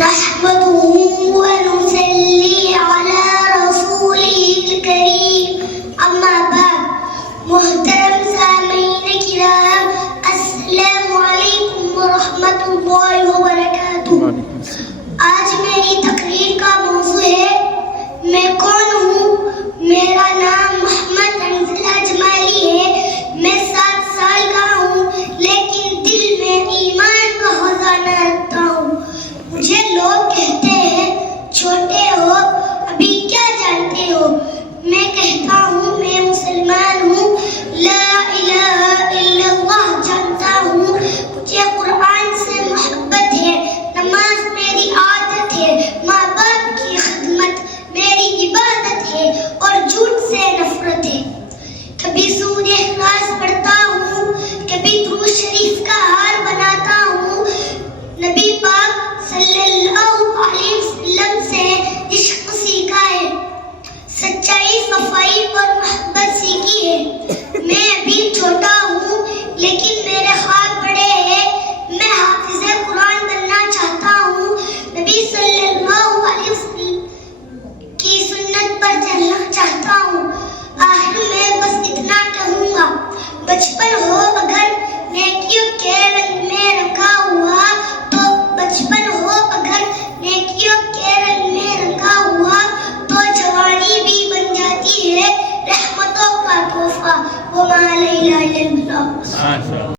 نحمده ونصلي على رسوله الكريم اما بعد محترم سامعین کرام السلام علیکم ورحمۃ اللہ وبرکاتہ۔ آج میری تقریر کا موضوع ہے میں کون ہوں۔ میرا نام محمد انزلہ جمالی ہے۔ میں 7 سال کا ہوں لیکن دل میں ایمان کا خزانہ رکھتا ہوں۔ مجھے لوگ کہتے ہیں چھوٹے ہو ابھی کیا جانتے ہو۔ میں کہتا ہوں میں مسلمان ہوں، لا الہ الا اللہ جانتا ہوں۔ مجھے قرآن سے محبت ہے، نماز میری عادت ہے، ماں باپ کی خدمت میری عبادت ہے اور جھوٹ سے نفرت ہے۔ کبھی سورہ اخلاص پڑھتا ہوں، کبھی درود شریف کا ہار بناتا ہوں۔ نبی پاک صلی اللہ علیہ وسلم سے عشق سیکھا ہے، سچائی، صفائی اور محبت سیکھی ہے۔ میں ابھی چھوٹا ہوں لیکن میرے خواب بڑے ہیں۔ میں حافظ قرآن بننا چاہتا ہوں، نبی صلی اللہ علیہ وسلم کی سنت پر چلنا چاہتا ہوں۔ آخر میں بس اتنا کہوں گا، بچپن ہو اگر نیکیوں کے رنگ میں رنگا ہوا تو بچپن ہو اگر نیکیوں کے رنگ میں رنگا ہوا تو جوانی بھی بن جاتی ہے رحمتوں کا تحفہ۔ وما علینا الا البلاغ۔